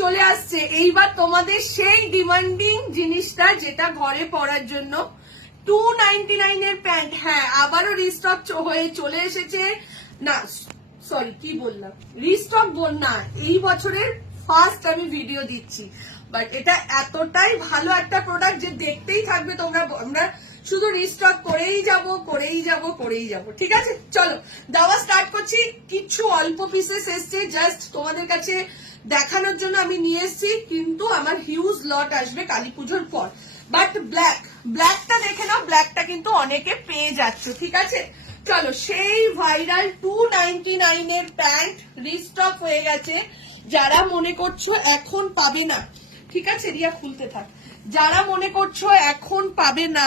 চলে আসছে এইবার তোমাদের সেই ডিমান্ডিং জিনিসটা, যেটা ঘরে পরার জন্য 299 এর প্যান্ট। হ্যাঁ, আবারও রিস্টক হয়ে চলে এসেছে। না সরি, কি বললাম, রিস্টক না, এই বছরের ফার্স্ট আমি ভিডিও দিচ্ছি, বাট এটা এতটাই ভালো একটা প্রোডাক্ট যে দেখতেই থাকবে তোমরা। আমরা শুধু রিস্টক করেই যাব। ঠিক আছে, চলো দেওয়া স্টার্ট করছি। কিছু অল্প পিসেস এসছে, জাস্ট তোমাদের কাছে দেখানোর জন্য আমি নিয়ে এসেছি, কিন্তু আমার হিউজ লট আসবে কালী পুজোর পর। বাট ব্ল্যাকটা দেখে নাও, ব্ল্যাকটা কিন্তু অনেকে পেয়ে যাচ্ছ। ঠিক আছে, চলো সেই ভাইরাল 299 এর প্যান্ট রিস্টক হয়ে গেছে। যারা মনে করছো এখন পাবে না, ঠিক আছে রিয়া খুলতে থাক, যারা মনে করছো এখন পাবে না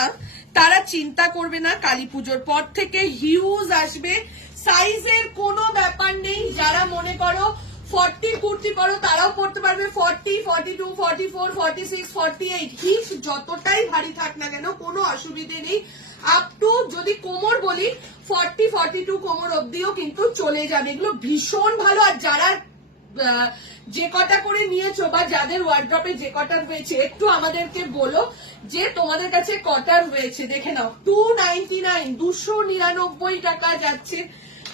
তারা চিন্তা করবে না, কালী পুজোর পর থেকে হিউজ আসবে। সাইজের কোনো ব্যাপার নেই। যারা মনে করো 40 কুর্তি পরো তারাও পরতে পারবে, 40, 42, 44, 46, 48 হিপ যতটাই ভারী থাক না কেন কোনো অসুবিধে নেই। আপ টু যদি কোমর বলি 40, 42 কোমর অব্দিও কিন্তু চলে যাবে। এগুলো ভীষণ ভালো। আর যারা যে কটা করে নিয়েছো বা যাদের ওয়ার্ড্রপে যে কটা রয়েছে একটু আমাদেরকে বলো যে তোমাদের কাছে কটা রয়েছে। দেখে নাও 299, 299 টাকা যাচ্ছে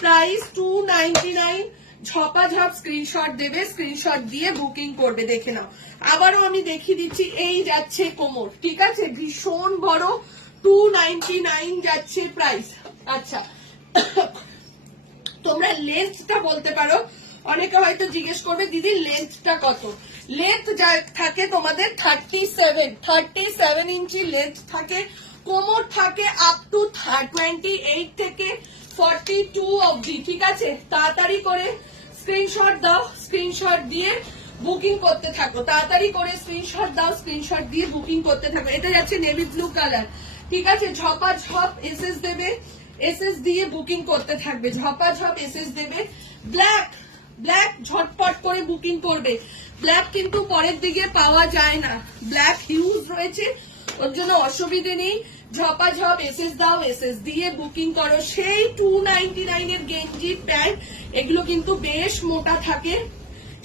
প্রাইস, 299। ঝপাঝপ স্ক্রিনশট দেবে, স্ক্রিনশট দিয়ে বুকিং করবে। দেখে নাও, আবারও আমি দেখিয়ে দিচ্ছি, এই যাচ্ছে কোমর, ঠিক আছে, ভীষণ বড়, 299 যাচ্ছে প্রাইস। আচ্ছা, তোমরা লেন্থটা বলতে পারো, অনেকে হয়তো জিজ্ঞেস করবে দিদি লেন্থটা কত। লেন্থ থাকে তোমাদের 37 ইঞ্চি লেন্থ থাকে, কোমর থাকে আপ টু 28 থেকে 42 অবধি। ঠিক আছে, তাড়াতাড়ি করে স্ক্রিনশট দাও, স্ক্রিনশট দিয়ে বুকিং করতে থাকো, তাড়াতাড়ি করে স্ক্রিনশট দাও, স্ক্রিনশট দিয়ে বুকিং করতে থাকো। এটা যাচ্ছে নেভি ব্লু কালার, ঠিক আছে, ঝপাঝপ এসএস দেবে, এসএস দিয়ে বুকিং করতে থাকবে, ঝপাঝপ এসএস দেবে। ব্ল্যাক ঝটপট করে বুকিং করবে। ব্ল্যাক কিন্তু পরের দিকে পাওয়া যায় না, ব্ল্যাক হিউজ রয়েছে, ওর জন্য অসুবিধে নেই। ঝপাঝপ এসএস দাও, এসএস দিয়ে বুকিং করো। সেই 299 এর গেঞ্জি প্যান্ট, এগুলো কিন্তু বেশ মোটা থাকে,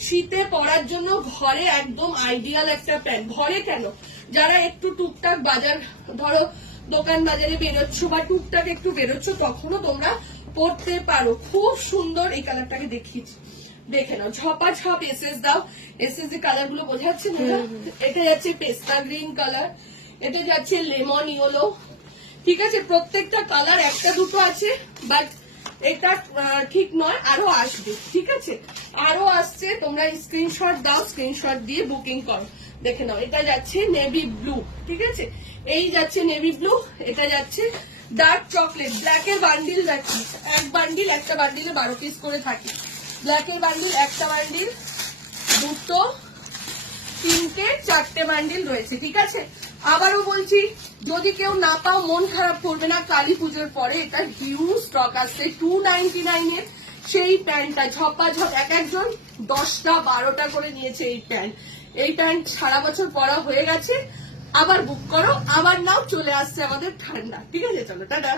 শীতে পরার জন্য ঘরে একদম আইডিয়াল একটা প্যান্ট। ঘরে কেন, যারা একটু টুকটাক বাজার, ধরো দোকান বাজারে বেরোচ্ছ বা টুকটাক একটু বেরোচ্ছ, তখনও তোমরা পরতে পারো। খুব সুন্দর। এই কালারটাকে দেখিয়েছি, দেখে নাও, ঝপাঝপ এসএস দাও। এসএস এর কালার গুলো বোঝা যাচ্ছে না? এটা যাচ্ছে পেস্তা গ্রিন কালার, এটা যাচ্ছে লেমন ইয়েলো, ঠিক আছে, প্রত্যেকটা কালার একটা দুটো আছে, বাট এটা ঠিক নয়, আরো আসবে। ঠিক আছে, আরো আসছে, তোমরা স্ক্রিনশট দাও, স্ক্রিনশট দিয়ে বুকিং করো। দেখে নাও, এটা যাচ্ছে নেভি ব্লু, ঠিক আছে, এই যাচ্ছে নেভি ব্লু, এটা যাচ্ছে ডার্ক চকলেট। ব্ল্যাকের বান্ডিল রাখি, এক বান্ডিল, একটা বান্ডিলে 12 পিস করে থাকি। ব্ল্যাকের বান্ডিল, একটা বান্ডিল, দুটো, তিনটে, চারটে বান্ডিল রয়েছে। ঠিক আছে, আবারও বলছি, যদি কেউ না পাও মন খারাপ করবে না, কালী পুজোর পরে এটা হিউজ স্টক আসছে 299 এর। সেই প্যান্টটা ঝপাঝপ, এক একজন 10টা 12টা করে নিয়েছে এই প্যান্ট। এই প্যান্ট সারা বছর পরা হয়ে গেছে, আবার বুক করো, আবার নাও, চলে আসছে আমাদের ঠান্ডা। ঠিক আছে, চলো টাটা।